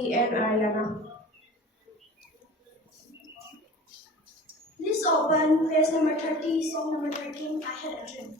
Jovi, and Ariana. Please open page number 30, song number 13, I Had a Dream.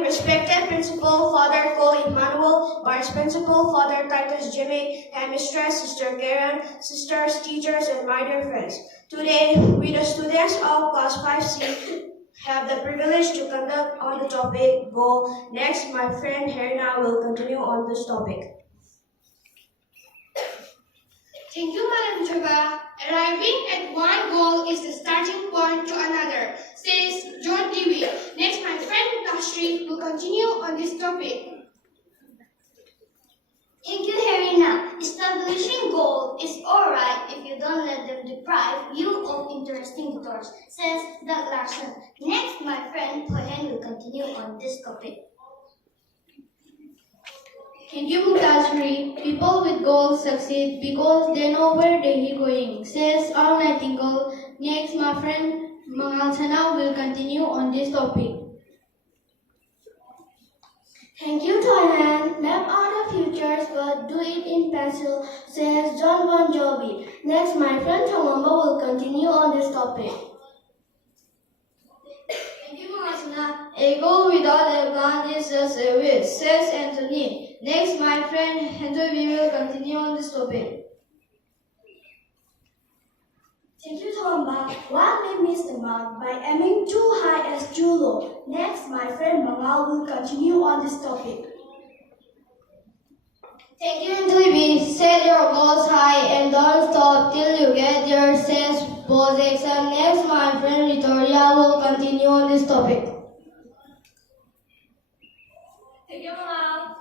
Respected Principal Father Cole Emmanuel, Vice Principal Father Titus Jimmy, Headmistress Sister Karen, sisters, teachers, and my dear friends. Today, we the students of Class 5C have the privilege to conduct on the topic Go. Next, my friend Herna will continue on this topic. Thank you, Madam Joga. Arriving at one goal is the starting point to another, says John Dewey. Next, my friend Tashri will continue on this topic. Thank you, Herina. Establishing goal is alright if you don't let them deprive you of interesting detours, says Doug Larson. Next, my friend Kohen will continue on this topic. Thank you, Mutazri. People with goals succeed because they know where they are going, says Arun Nightingale. Next, my friend Mangal Sana will continue on this topic. Thank you, Thailand. Map out the futures, but do it in pencil, says John Bon Jovi. Next, my friend Thamamba will continue on this topic. Thank you, Mangal. A goal without a plan is just a wish, says Anthony. Next, my friend Henry will continue on this topic. Thank you, Thamba. One may miss the mark by aiming too high as too low. Next, my friend Mangal will continue on this topic. Thank you, Dweeby. Set your goals high and don't stop till you get there, says Boss Jackson. Next, my friend Victoria will continue on this topic. Thank you, Mama.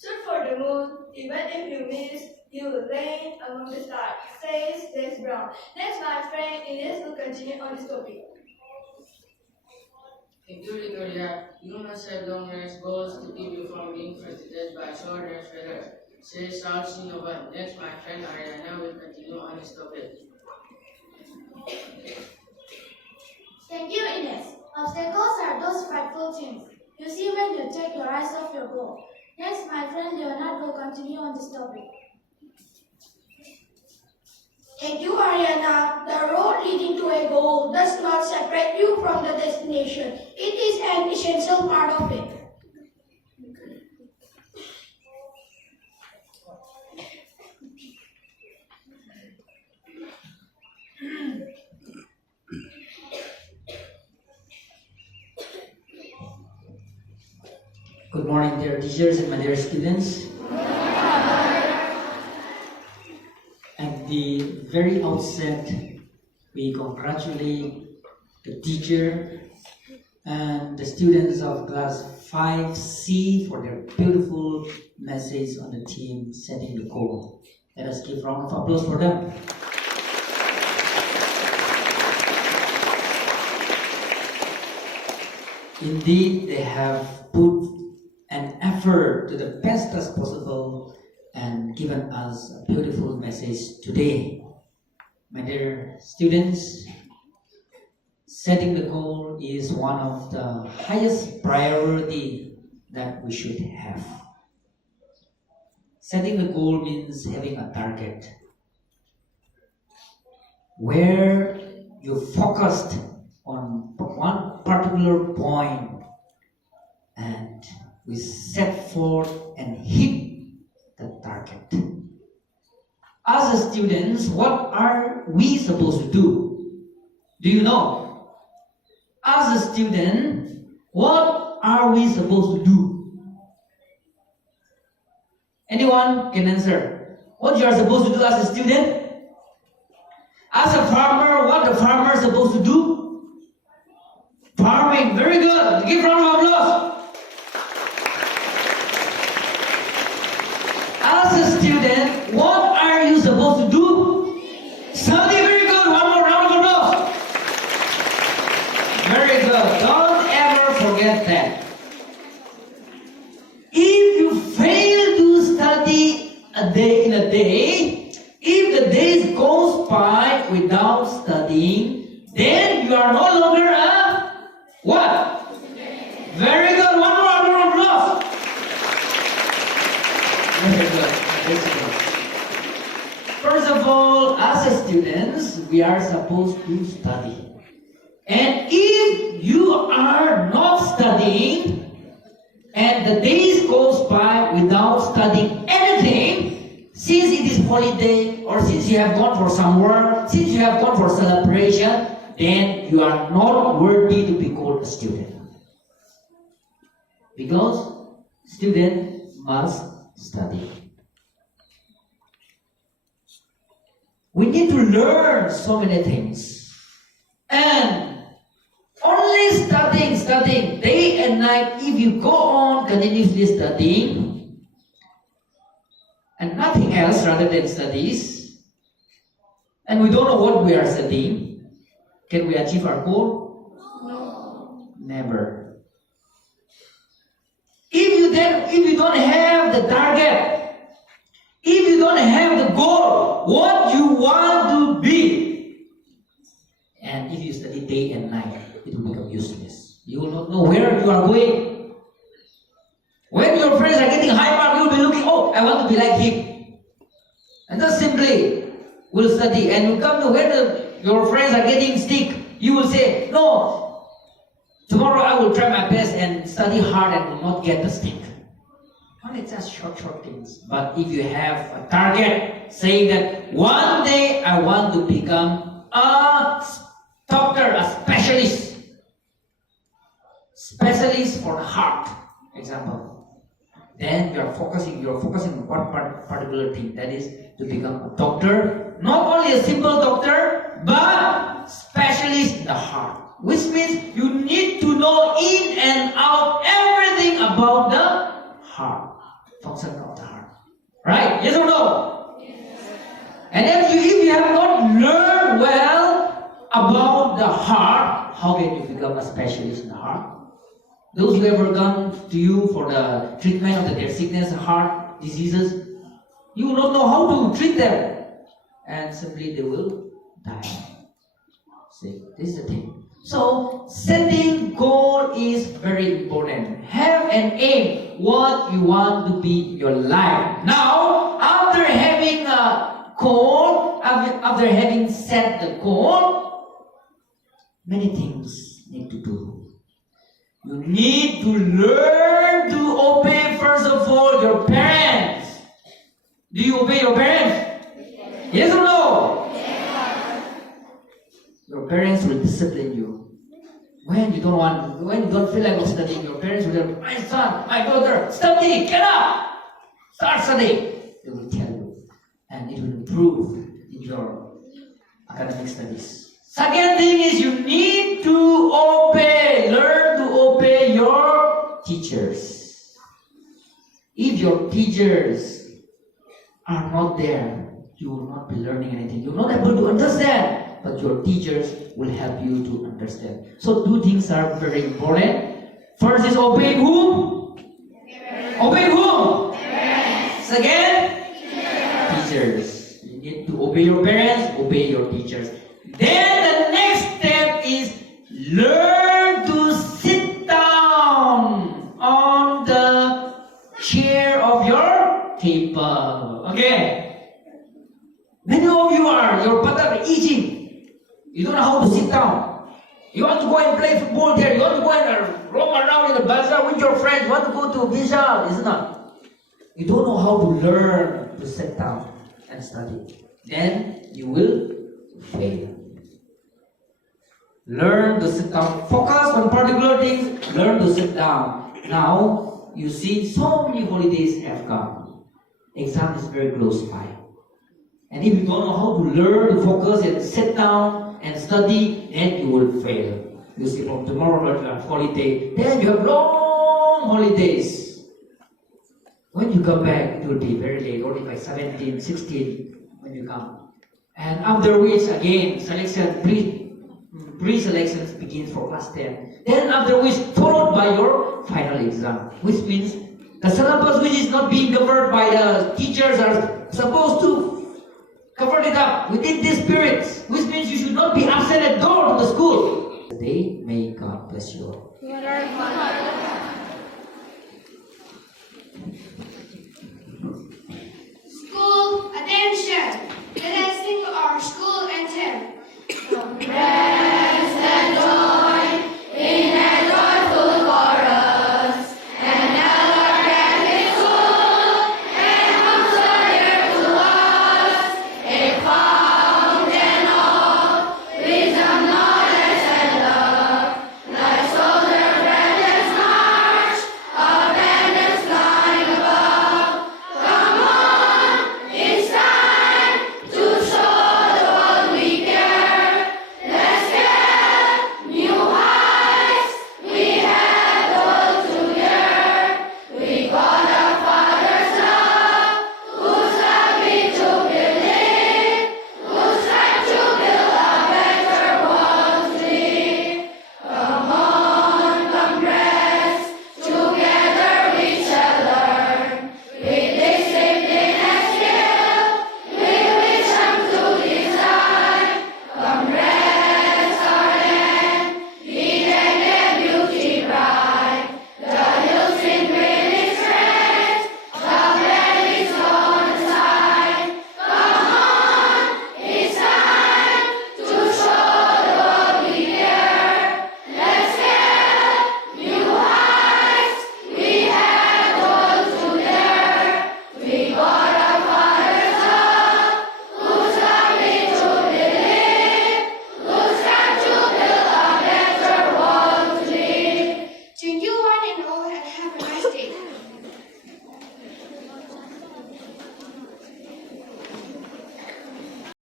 Shoot for the moon, even if you miss, you will land among the stars, says Les Brown. Next, my friend Ines will continue on this topic. Thank you, Victoria. You must have long-range goals to keep you from being frustrated by short-range failure, says Charles Sinovan. Next, my friend Ariana will continue on this topic. Thank you, Ines. Obstacles are those frightful things you see when you take your eyes off your goal. Next, my friend Leonard will continue on this topic. Thank you, Ariana. The road leading to a goal does not separate you from the destination. It is an essential part of it. Good morning, dear teachers and my dear students. At the very outset, we congratulate the teacher and the students of class 5C for their beautiful message on the theme setting the goal. Let us give a round of applause for them. Indeed, they have put an effort to the best as possible and given us a beautiful message today. My dear students, setting the goal is one of the highest priority that we should have. Setting the goal means having a target where you focused on one particular point and we set forth and hit the target. As a students, what are we supposed to do? Do you know? As a student, what are we supposed to do? Anyone can answer. What you are supposed to do as a student? As a farmer, what the farmer is supposed to do? Farming, very good. Give a round of applause. As a student, what are you supposed to do? Study, very good. One more round of applause. Very good. Don't ever forget that. If you fail to study a day, if the days goes by without studying, then you are no longer a what? Very good. One more round of applause. Very good. Very good. First of all, as students, we are supposed to study. And if you are not studying, and the days goes by without studying anything, since it is holiday, or since you have gone for some work, since you have gone for celebration, then you are not worthy to be called a student. Because student must study. We need to learn so many things. And only studying day and night, if you go on continuously studying and nothing else rather than studies, and we don't know what we are studying, can we achieve our goal? No. Never. If you don't have the target, if you don't have the goal, what you want to be, and if you study day and night, it will become useless. You will not know where you are going. When your friends are getting high mark, you will be looking, oh, I want to be like him. And just simply will study, and you come to where your friends are getting stick, you will say, no, tomorrow I will try my best and study hard and will not get the stick. Only just short things. But if you have a target saying that one day I want to become a doctor, a specialist for the heart, example, then you are focusing on one particular thing, that is to become a doctor, not only a simple doctor, but specialist in the heart, which means you need to know in and out everything about the heart, function of the heart. Right? Yes or no? Yes. And if you have not learned well about the heart, how can you become a specialist in the heart? Those who ever come to you for the treatment of their sickness, heart diseases, you will not know how to treat them, and simply they will die. See, this is the thing. So, setting goal is very important. Have an aim, what you want to be in your life. Now, after having a goal, after having set the goal, many things need to do. You need to learn to obey, first of all, your parents. Do you obey your parents? Yes or no? Yes. Your parents will discipline you. When you don't feel like studying, your parents will say, my son, my daughter, study, get up! Start studying. They will tell you. And it will improve in your academic studies. Second thing is you need to obey, learn to obey your teachers. If your teachers are not there, you will not be learning anything. You're not able to understand, but your teachers will help you to understand. So two things are very important. First is obeying whom? Obey whom? Second, teachers. You need to obey your parents, obey your teachers. Then the next step is learn to sit down on the chair of your table. Okay? Many of you your butt are itching. You don't know how to sit down. You want to go and play football there. You want to go and roam around in the bazaar with your friends. You want to go to Vishal, isn't it? You don't know how to learn to sit down and study. Then you will fail. Learn to sit down. Focus on particular things. Learn to sit down. Now, you see so many holidays have come. Exam is very close by. And if you don't know how to learn to focus and sit down and study, then you will fail. You see, from tomorrow holiday, then you have long holidays. When you come back, it will be very late, only by 17, 16 when you come. And after which, again, selection, pre-selections begins for class 10. Then after which, followed by your final exam, which means the syllabus which is not being covered by the teachers are supposed to cover it up within these periods, which means you should not be absent at all to the school. Today, may God bless you all.